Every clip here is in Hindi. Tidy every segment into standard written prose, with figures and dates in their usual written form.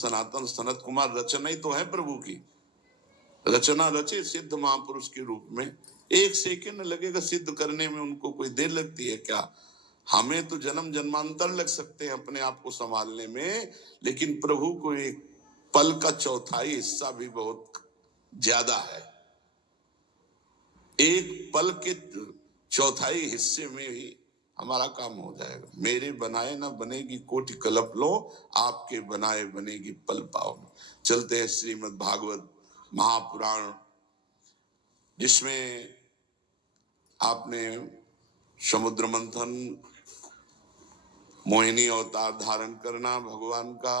सनातन सनत कुमार रचना ही तो है प्रभु की, रचना रचे सिद्ध महापुरुष के रूप में। एक सेकंड लगेगा सिद्ध करने में, उनको कोई देर लगती है क्या? हमें तो जन्म जन्मांतर लग सकते हैं अपने आप को संभालने में, लेकिन प्रभु को एक पल का चौथाई हिस्सा भी बहुत ज्यादा है। एक पल के चौथाई हिस्से में ही हमारा काम हो जाएगा। मेरे बनाए ना बनेगी कोटि कल्प लो, आपके बनाए बनेगी पल पाओ। चलते हैं श्रीमद् भागवत महापुराण, जिसमें आपने समुद्र मंथन, मोहिनी अवतार धारण करना भगवान का,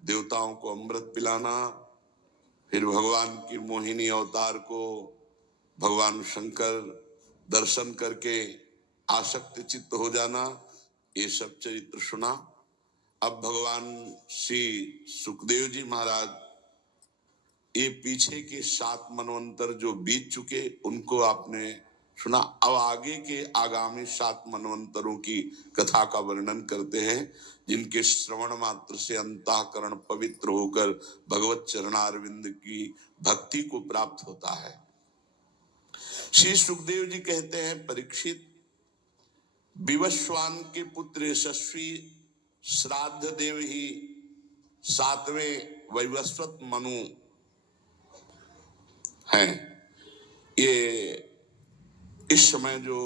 देवताओं को अमृत पिलाना, फिर भगवान की मोहिनी अवतार को भगवान शंकर दर्शन करके आसक्त चित्त हो जाना, ये सब चरित्र सुना। अब भगवान श्री सुखदेव जी महाराज ये पीछे के 7 मनवंतर जो बीत चुके उनको आपने सुना। अब आगे के आगामी 7 मनवंतरों की कथा का वर्णन करते हैं, जिनके श्रवण मात्र से अंतःकरण पवित्र होकर भगवत चरणारविंद की भक्ति को प्राप्त होता है। श्री सुखदेव जी कहते हैं, परीक्षित, विवस्वान के पुत्र यशस्वी श्राद्ध देव ही 7वें वैवस्वत मनु हैं। ये इस समय जो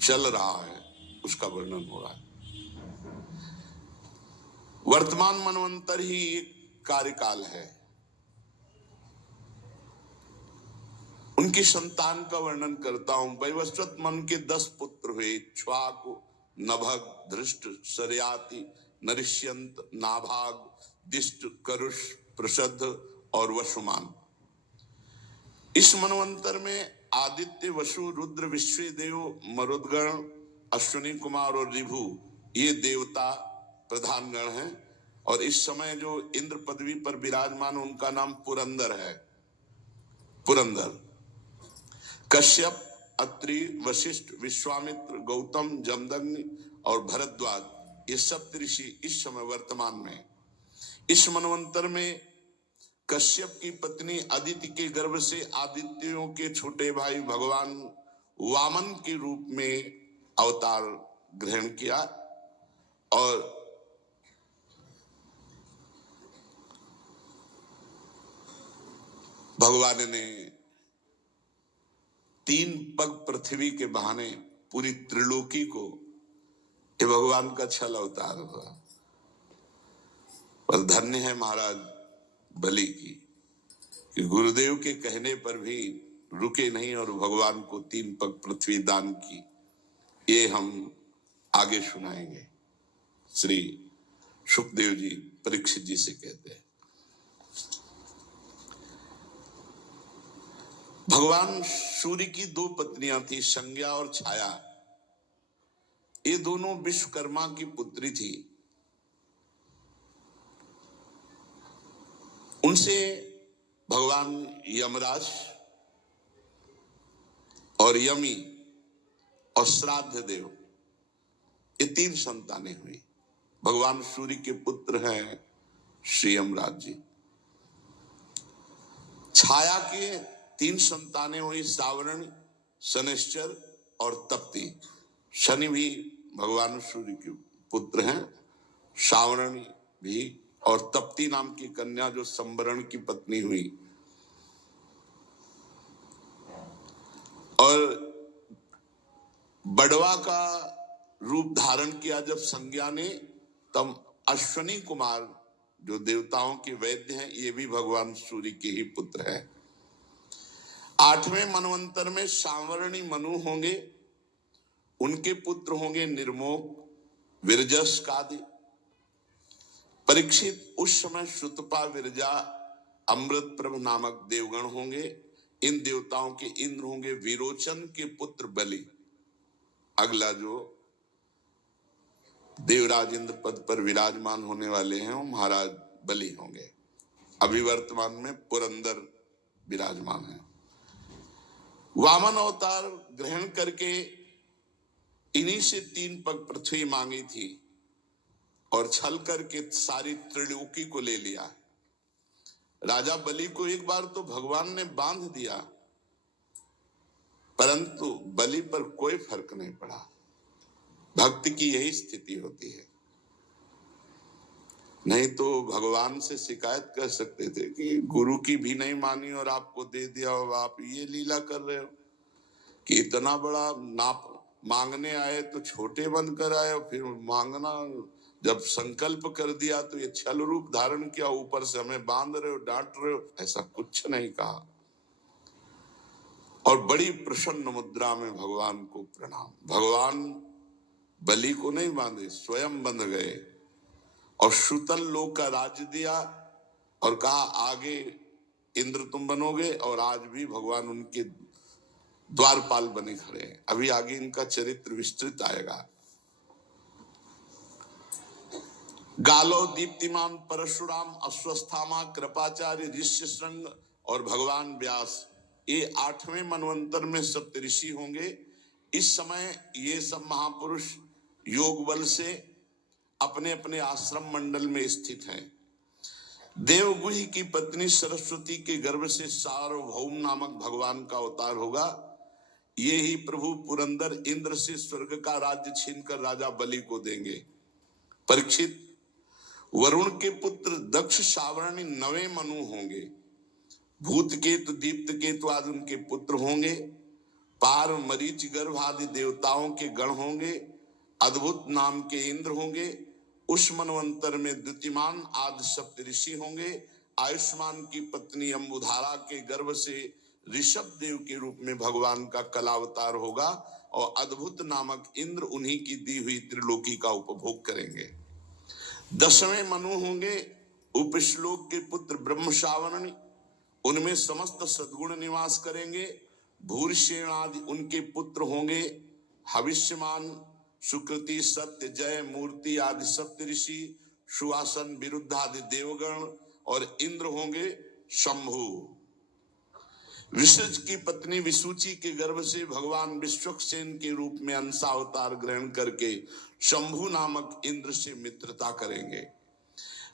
चल रहा है उसका वर्णन हो रहा है। वर्तमान मनवंतर ही एक कार्यकाल है। उनकी संतान का वर्णन करता हूं। वैवस्वत मन के 10 पुत्र हुए, इक्ष्वाकु, नभग, धृष्ट, शर्याति, नरिष्यंत, नाभाग, दिष्ट, करुष, प्रसद्ध और वसुमान। इस मनवंतर में आदित्य, वसु, रुद्र, विश्वदेव, मरुदगण, अश्विनी कुमार और ऋभु ये देवता प्रधान गण हैं। और इस समय जो इंद्र पदवी पर विराजमान उनका नाम पुरंदर है। पुरंदर। कश्यप, अत्रि, वशिष्ठ, विश्वामित्र, गौतम, जमदग्नि और भरद्वाज ये सब ऋषि इस समय वर्तमान में। इस मनवंतर में कश्यप की पत्नी अदिति के गर्भ से आदित्यों के छोटे भाई भगवान वामन के रूप में अवतार ग्रहण किया। और भगवान ने 3 पग पृथ्वी के बहाने पूरी त्रिलोकी को, ये भगवान का छल अवतार हुआ। पर धन्य है महाराज बलि की, कि गुरुदेव के कहने पर भी रुके नहीं और भगवान को 3 पग पृथ्वी दान की। ये हम आगे सुनाएंगे। श्री सुखदेव जी परीक्षित जी से कहते हैं, भगवान सूर्य की 2 पत्नियां थी, संज्ञा और छाया। ये दोनों विश्वकर्मा की पुत्री थी। उनसे भगवान यमराज और यमी और श्राद्ध देव ये 3 संतानें हुई। भगवान सूर्य के पुत्र हैं श्री यमराज जी। छाया के 3 संतानें हुई, सावरणी, शनिश्चर और तप्ती। शनि भी भगवान सूर्य के पुत्र हैं, सावरणी भी, और तप्ती नाम की कन्या जो संवरण की पत्नी हुई। और बड़वा का रूप धारण किया जब संज्ञा ने, तब अश्विनी कुमार जो देवताओं के वैद्य हैं ये भी भगवान सूर्य के ही पुत्र हैं। 8वें मनवंतर में सांवरणी मनु होंगे, उनके पुत्र होंगे निर्मोक, विरजस कादि। परीक्षित, उस समय श्रुतपा, विरजा, अमृतप्रभ नामक देवगण होंगे। इन देवताओं के इंद्र होंगे विरोचन के पुत्र बलि। अगला जो देवराज इंद्र पद पर विराजमान होने वाले हैं वो महाराज बलि होंगे। अभी वर्तमान में पुरंदर विराजमान है। वामन अवतार ग्रहण करके इन्हीं से 3 पग पृथ्वी मांगी थी। और छल करके सारी त्रिलोकी को ले लिया। राजा बलि को एक बार तो भगवान ने बांध दिया, परंतु बलि पर कोई फर्क नहीं पड़ा। भक्त की यही स्थिति होती है। नहीं तो भगवान से शिकायत कर सकते थे कि गुरु की भी नहीं मानी और आपको दे दिया, और आप ये लीला कर रहे हो कि इतना बड़ा नाप मांगने आए तो छोटे बनकर आए, और फिर मांगना जब संकल्प कर दिया तो ये छल रूप धारण किया, ऊपर से हमें बांध रहे हो, डांट रहे हो। ऐसा कुछ नहीं कहा। और बड़ी प्रसन्न मुद्रा में भगवान को प्रणाम। भगवान बलि को नहीं बांधे, स्वयं बंध गए और शुतल लोक का राज्य दिया और कहा आगे इंद्र तुम बनोगे। और आज भी भगवान उनके द्वारपाल बने खड़े हैं। अभी आगे इनका चरित्र विस्तृत आएगा। गालो दीप्तिमान परशुराम अश्वस्थामा कृपाचार्य ऋष्य श्रृंग और भगवान व्यास, ये 8वें मनवंतर में सप्तऋषि होंगे। इस समय ये सब महापुरुष योग बल से अपने अपने आश्रम मंडल में स्थित हैं। देवगुहि की पत्नी सरस्वती के गर्भ से सार्वभौम नामक भगवान का अवतार होगा। ये ही प्रभु पुरंदर इंद्र से स्वर्ग का राज्य छीनकर राजा बलि को देंगे। परीक्षित, वरुण के पुत्र दक्ष सावरणी 9वें मनु होंगे। भूत केतु दीप्त केतु आदि उनके पुत्र होंगे। पार मरीच गर्भ आदि देवताओं के गण होंगे। अद्भुत नाम के इंद्र होंगे। उस मनवंतर में द्युतिमान आदि सप्तऋषि होंगे। आयुष्मान की पत्नी अंबुधारा के गर्भ से ऋषभ देव के रूप में भगवान का कलावतार होगा और अद्भुत नामक इंद्र उन्हीं की दी हुई त्रिलोकी का उपभोग करेंगे। 10वें मनु होंगे उपश्लोक के पुत्र ब्रह्म सावरणी, उनमें समस्त सद्गुण निवास करेंगे। भूरिश्रेण आदि उनके पुत्र होंगे। हविष्यमान, सुकृति, सत्य, जय, मूर्ति आदि सप्तऋषि, सुवासन, विरुद्ध आदि देवगण और इंद्र होंगे शंभु। विसृज की पत्नी विसूची के गर्भ से भगवान विश्वक्सेन के रूप में अंशावतार ग्रहण करके शंभु नामक इंद्र से मित्रता करेंगे।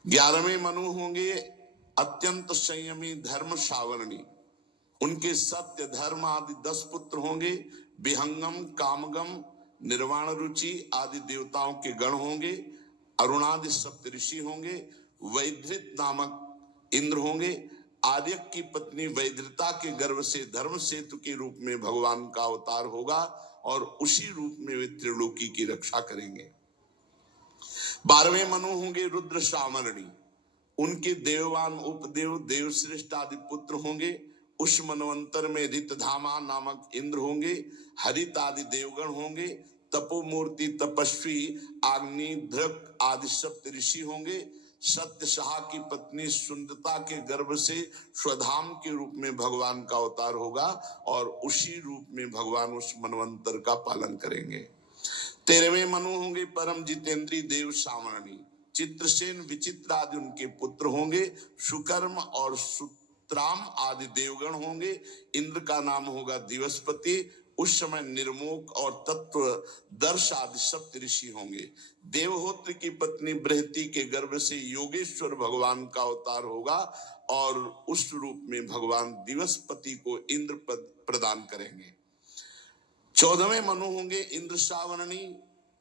11वें मनु होंगे अत्यंत संयमी धर्म सावरणी, उनके सत्य, धर्म आदि 10 पुत्र होंगे। विहंगम, कामगम, निर्वाण रुचि आदि देवताओं के गण होंगे। अरुणादि सप्तऋषि होंगे। वैधृत नामक इंद्र होंगे। आर्यक की पत्नी वैधृता के गर्भ से धर्म सेतु के रूप में भगवान का अवतार होगा और उसी रूप में वे त्रिलोकी की रक्षा करेंगे। 12वें मनु होंगे रुद्र सावरणी, उनके देववान, उपदेव, देवश्रेष्ठ आदि पुत्र होंगे। उस मनवंतर में ऋतधामा नामक इंद्र होंगे। हरित आदि देवगण होंगे। तपोमूर्ति, तपस्वी, आग्नि, धृक आदि सप्तऋषि होंगे। सत्य सहा की पत्नी सुंदता के गर्भ से स्वधाम के रूप में भगवान का अवतार होगा और उसी रूप में भगवान उस मनवंतर का पालन करेंगे। 13वें मनु होंगे परम जितेंद्री देव सावरणी, चित्रसेन, विचित्र आदि उनके पुत्र होंगे। सुकर्म और सुत्राम आदि देवगण होंगे। इंद्र का नाम होगा दिवसपति। उस समय निर्मोक और तत्व दर्श आदि सप्तऋषि होंगे। देवहोत्र की पत्नी बृहति के गर्भ से योगेश्वर भगवान का अवतार होगा और उस रूप में भगवान दिवसपति को इंद्र पद प्रदान करेंगे। 14वें मनु होंगे इंद्र सावरणी,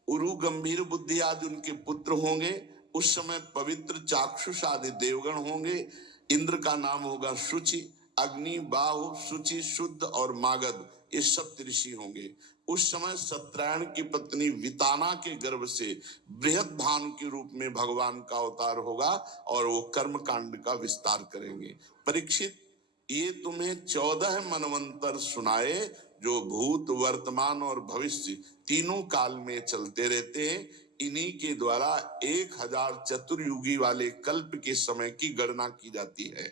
उरु, गंभीर बुद्धि आदि उनके पुत्र होंगे। उस समय पवित्र चाक्षुष आदि देवगण होंगे। इंद्र का नाम होगा शुचि। अग्नि, बाहु, शुचि, शुद्ध और मागध ये सप्तऋषि होंगे। उस समय सत्रायण की पत्नी विताना के गर्भ से बृहद भानु के रूप में भगवान का अवतार होगा और वो कर्म कांड का विस्तार करेंगे। परीक्षित, ये तुम्हें 14 मनवंतर सुनाए जो भूत, वर्तमान और भविष्य तीनों काल में चलते रहते हैं। इन्हीं के द्वारा 1000 चतुर्युगी वाले कल्प के समय की गणना की जाती है।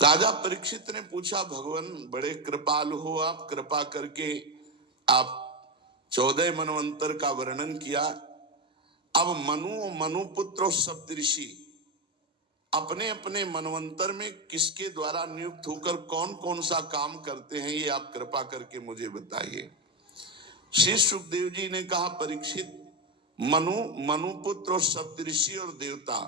राजा परीक्षित ने पूछा, भगवान बड़े कृपालु हो, आप कृपा करके आप 14 मनवंतर का वर्णन किया। अब मनुपुत्र और सप्तऋषि अपने अपने मनवंतर में किसके द्वारा नियुक्त होकर कौन कौन सा काम करते हैं, ये आप कृपा करके मुझे बताइए। श्री सुखदेव जी ने कहा, परीक्षित मनुपुत्र और सप्तऋषि और देवता